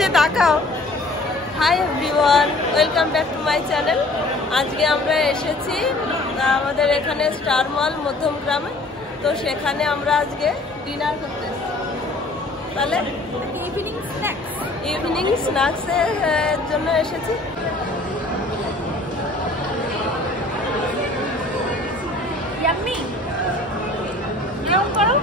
যে তাকাও। Hi everyone, welcome back to my channel. আজকে আমরা এসেছি আমাদের এখানে স্টার মল মধ্যমগ্রামে, তো সেখানে আমরা আজকে ডিনার করতে এসেছি। তাহলে ইভিনিং স্ন্যাক্সের জন্য এসেছি। করো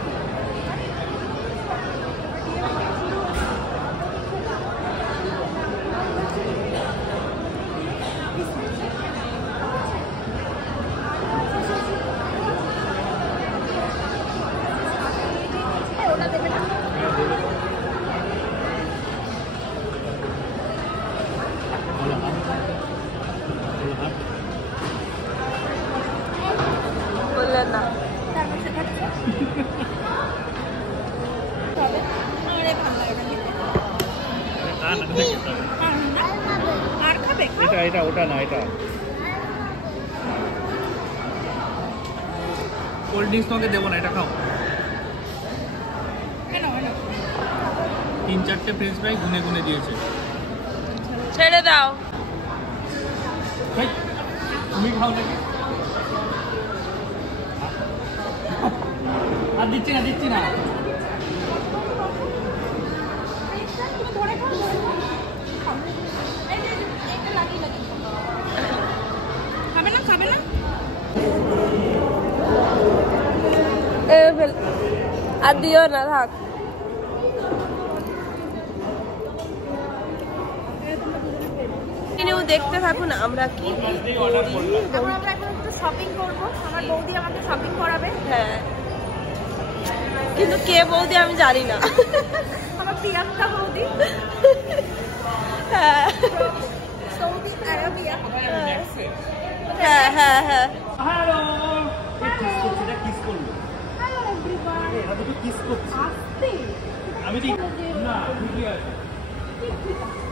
বললেন না। এটা ওটা না, এটা কোল্ড ড্রিঙ্কস তোমাকে দেবো না, এটা খাও। 3-4টে ফ্রেঞ্চ ফ্রাই গুনে গুনে দিয়েছে। ছেড়ে দাও। তুমি খাও নাকি? আর দিচ্ছি না খাবে না আর দিও না, থাক। দেখতে থাকুন আমরা কি শপিং করবো। আমার বৌদি আমাকে শপিং করাবে। হ্যাঁ, কিন্তু কে বৌদি আমি জানি না। আমার প্রিয়াঙ্কা বৌদি। হ্যাঁ সৌদি আরবিয়া। হ্যাঁ হ্যাঁ হ্যাঁ। হ্যালো, কিস করলো। Hello everyone. এটা তো কিস করছে। আস্তে। আমি ঠিক না, ঠিকই আছে। ঠিক আছে।